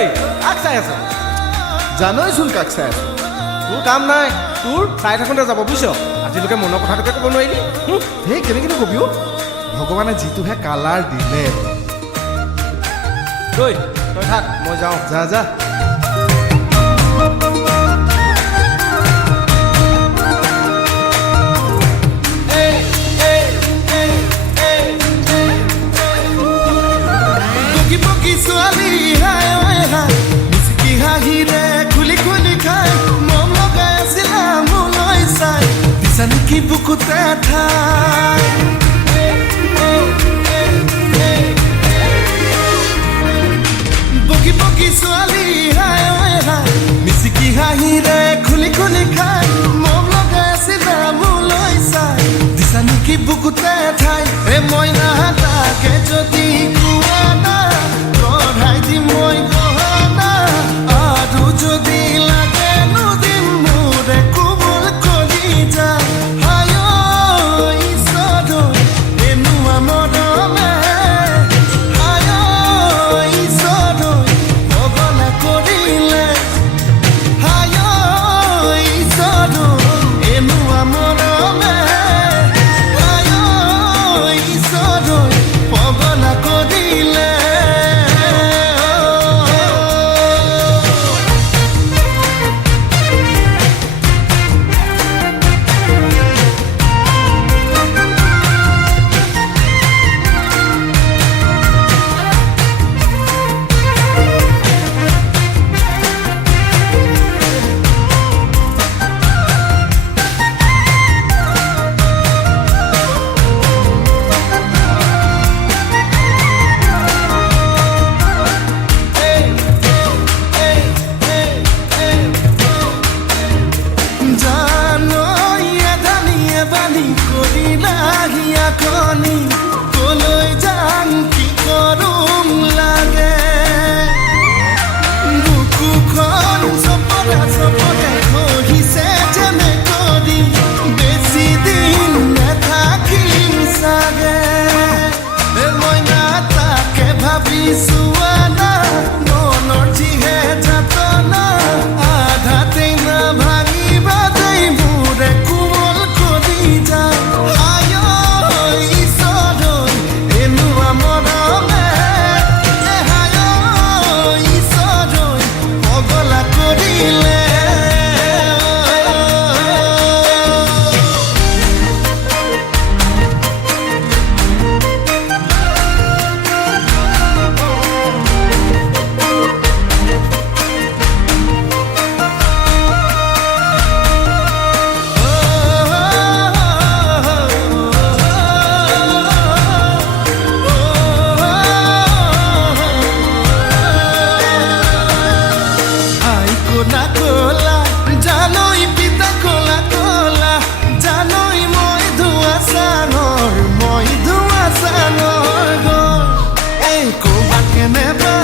ঐ কাক চাই আছ জানইচোন কাক চাই আছ তোৰ কাম নাই তোৰ চাই থাকোঁতে যাব বুজিছ আজিলৈকে মনৰ কথাটোকে ক'ব নোৱাৰিলি সেই কেনেকৈ কবি অ' ভগৱানে যিটোহে কালাৰ দিলে তই থাক মই যাওঁ যা যা ছোৱালী হাই ঐ হাই মিচিকি হাঁহিৰে খুলি খুলি খাই মম লগাই আছিলা মোলৈ চাই দিছা নেকি বুকুতে ঠাই বগী বগী ছোৱালী হাই ঐ হাই মিচিকি হাঁহিৰে খুলি খুলি খাই মম লগাই আছিলা মোলৈ চাই দিছা নেকি বুকুতে ঠাই এ মইনা তাকে যদি কোৱা না মই গহনা আৰু যদি লাগে নদীম মোৰে কোমল কলিজা হায় ঈশ্বৰ এনুৱা মৰমে হায় ঈশ্বৰ পগলা কৰিলে হায় ঈশ্বৰ এনুৱা মৰমে হায় ঈশ্বৰ পগলা কৰিলে never